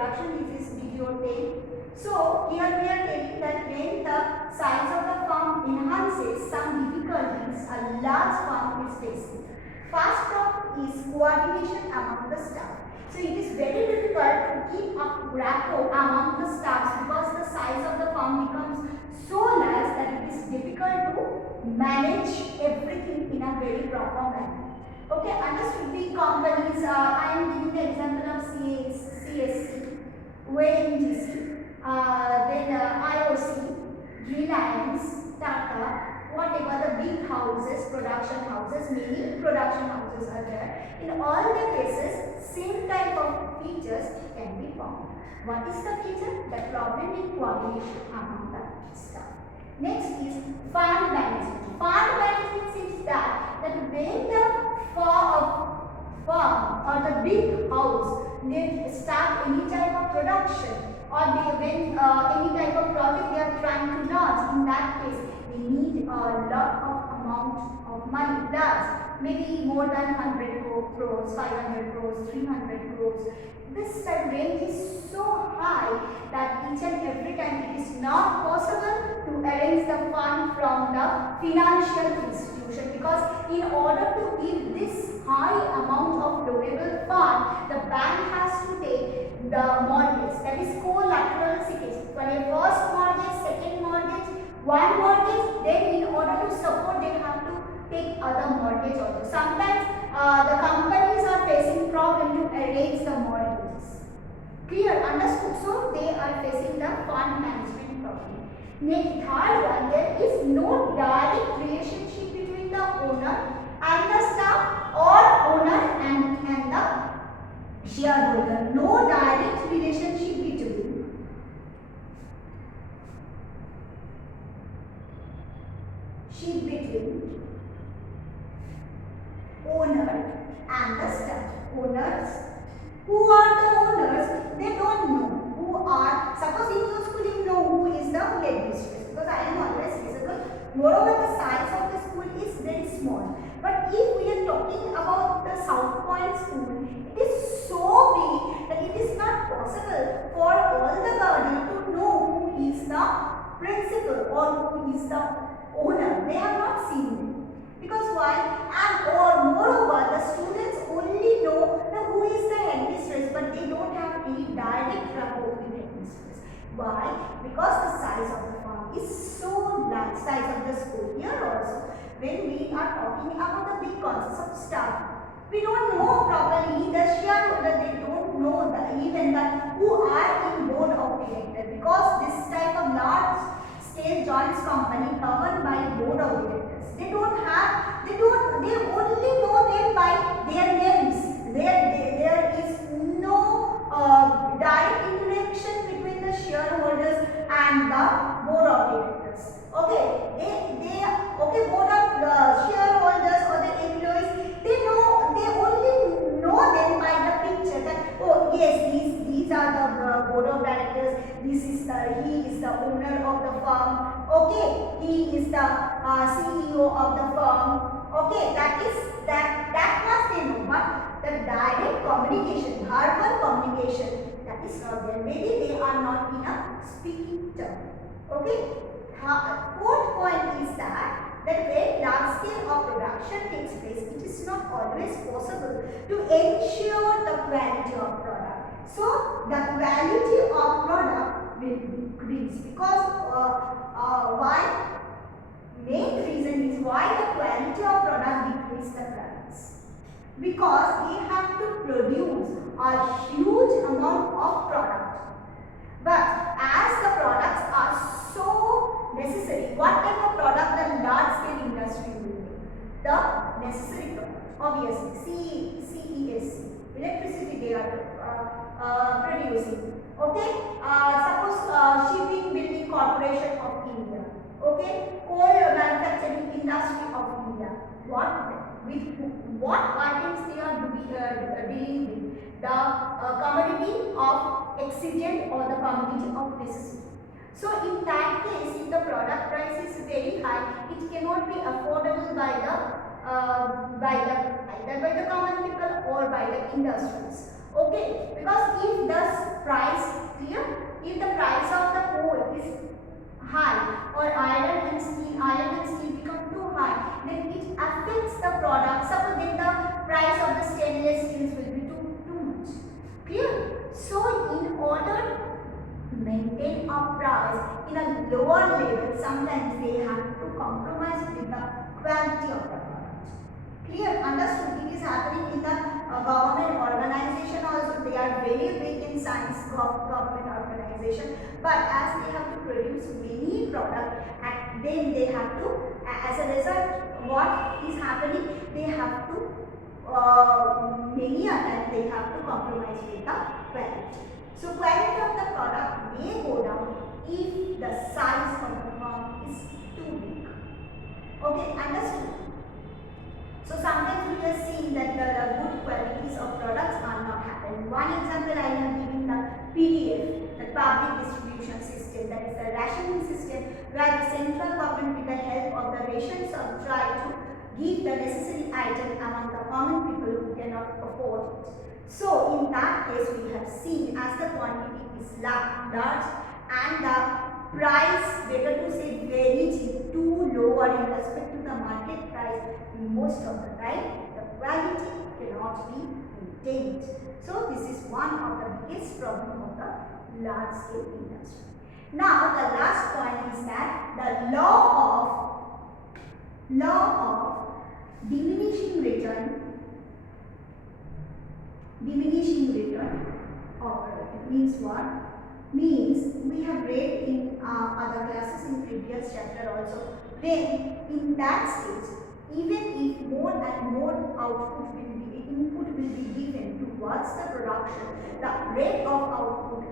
production, this is video 10. So here we are telling that when the size of the farm enhances, some difficulties a large farm is facing. First up is coordination among the staff. So it is very difficult to keep up rapport among the staffs because the size of the farm becomes so large that it is difficult to manage everything in a very proper manner. Okay, understood. Big companies, I am giving the example of CSC, ONGC, then IOC, Reliance, Tata, whatever the big houses, production houses, many production houses are there. In all the cases, same type of features can be found. What is the feature? The problem in coordination among the staff. Next is fund management. Fund management says that when the farm or the big house they start any type of production or when any type of project they are trying to launch, in that case they need a lot of amount of money, plus maybe more than 100 crores, 500 crores, 300 crores. This type range is so high that each and every time it is not possible to arrange the fund from the financial institution, because in order to give this high amount of loanable fund, the bank has to take the mortgage, that is collateral security. For a first mortgage, second mortgage, one mortgage, then in order to support they have to take other mortgage also. Sometimes the companies are facing problem to arrange the mortgages. Clear? Understood? So they are facing the fund management problem. Next, third one, there is no direct relationship between the owner and the staff or owner and the shareholder. No direct relationship between owner and the staff. Owners, who are the owners? They don't know who are. Suppose in your school you know who is the head mistress, because I am always visible. Moreover, the size of the school is very small. But if we are talking about the South Point school, it is so big that it is not possible for all the guardian to know who is the principal or who is the owner. They have not seen it. Because why? And or moreover, the students only know who is the headmistress, but they don't have any direct rapport with headmistress. Why? Because the size of the farm is so large, size of the school. Here also, when we are talking about the big concepts of staff, we don't know properly the shareholder. They don't know even that who are in board of directors, because this type of large scale joint company governed by board of directors. They only know them by their names. There is no direct interaction between the shareholders and the board of directors. Okay, board of shareholders or the employees, they only know them by the picture that, oh yes, these are the board of directors. He is the owner of the firm. Okay, he is the CEO of the firm. Okay, that much they know, but the direct communication, verbal communication, that is not there. Maybe they are not in a speaking term. Okay. Fourth point is that when large scale of production takes place, it is not always possible to ensure the quality of product. So the quality of product will decrease, because why? Main reason is why the quality of product decrease the price, because they have to produce a huge amount of product. But as the products are so necessary, what type of product the large scale industry will make? The necessary product, obviously CESC, electricity they are producing. Okay, suppose Shipping Building Corporation of India. Okay, coal manufacturing industry of India. What items they are dealing with? The commodity of exigent or the commodity of necessity. So in that case, if the product price is very high, it cannot be affordable either by the common people or by the industries. Okay, because if the price, clear? If the price of the coal is high or iron and steel become too high, then it affects the product. Suppose then the price of the stainless steels will be too much. Clear? So in order to maintain a price in a lower level, sometimes they have to compromise with the quality of the product. Clear? Understood? It is happening in the government organization also. They are very big in science, government organization, but as they have to produce many products, and then they have to, as a result, what is happening, they have to many a time they have to compromise with the quality. So quality of the product may go down if the size of the firm is too big. Okay, understood? So sometimes we are seeing that the good qualities of products are not happening. One example I am giving the PDF, the public distribution system, that is the rationing system, where the central government with the help of the rations of try to give the necessary item among the common people who cannot afford it. So in that case we have seen as the quantity is large and the price, better to say very cheap, too lower in respect to the market price, most of the time the quality cannot be maintained. So this is one of the biggest problem of the large scale industry. Now the last point is that the law of diminishing return operator means what? Means we have read in other classes in previous chapter also, when in that stage, even if more and more input will be given towards the production, the rate of output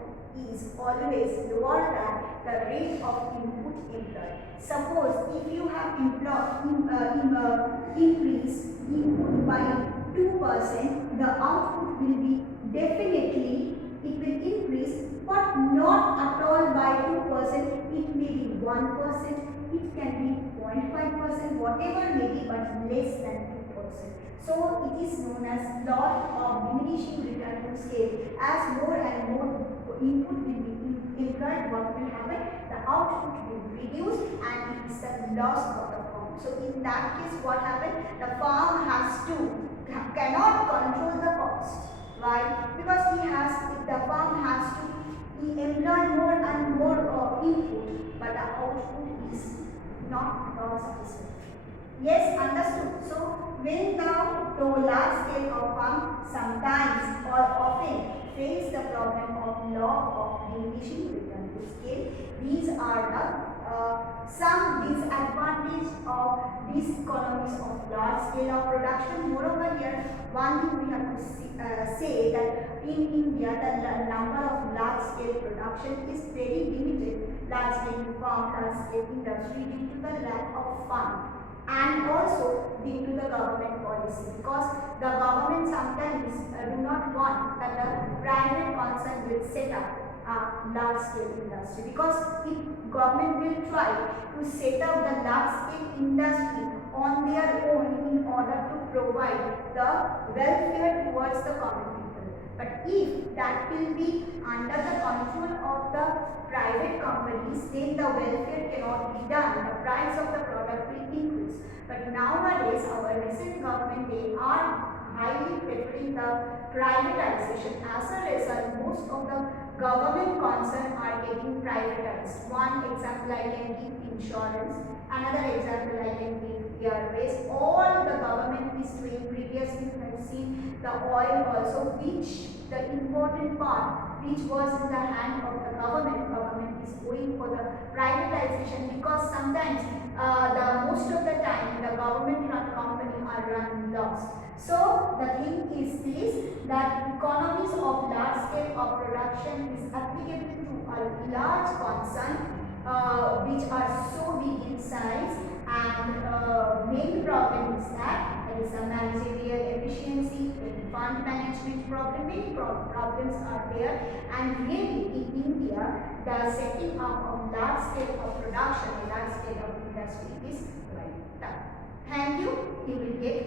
is always lower than the rate of input employed. Suppose if you have increased input by 2%, the output will be definitely, it will increase, but not at all by 2%, it may be 1%, it can be 0.5%, whatever may be, but less than 2%. So it is known as law of diminishing return to scale. As more and more input will be employed, what will happen? The output will reduce and it is the loss for the firm. So in that case, what happened? The firm cannot control the cost. Why? Because the firm has to employ more and more input, but the output is not satisfactory. Yes, understood. So when the large scale of firm sometimes or often face the problem of law of diminishing return to scale, these are the some disadvantage of these economies of large scale of production. Moreover, here one thing we have to say that in India the number of large scale production is very limited. Large scale farm, large scale industry, due to the lack of fund and also due to the government policy, because the government sometimes do not want that the private concern will set up large scale industry, because if government will try to set up the large scale industry on their own in order to provide the welfare towards the common people. But if that will be under the control of the private companies, then the welfare cannot be done, the price of the product will increase. But nowadays our recent government, they are highly preferring the privatization. As a result, most of the government concerns are getting privatized. One example I can give insurance, another example I can give airways. All the government is doing. Previously we have seen the oil also, which the important part which was in the hand of the government is going for the privatization, because sometimes the most of the time the government run company are run loss. So the thing is this, that economies of large scale of production is applicable to a large concern which are so big in size, and main problem is that there is a managerial efficiency, fund management problem, many problems are there, and really in India the setting up of large scale of production, large scale of industry is quite tough. Thank you. You will get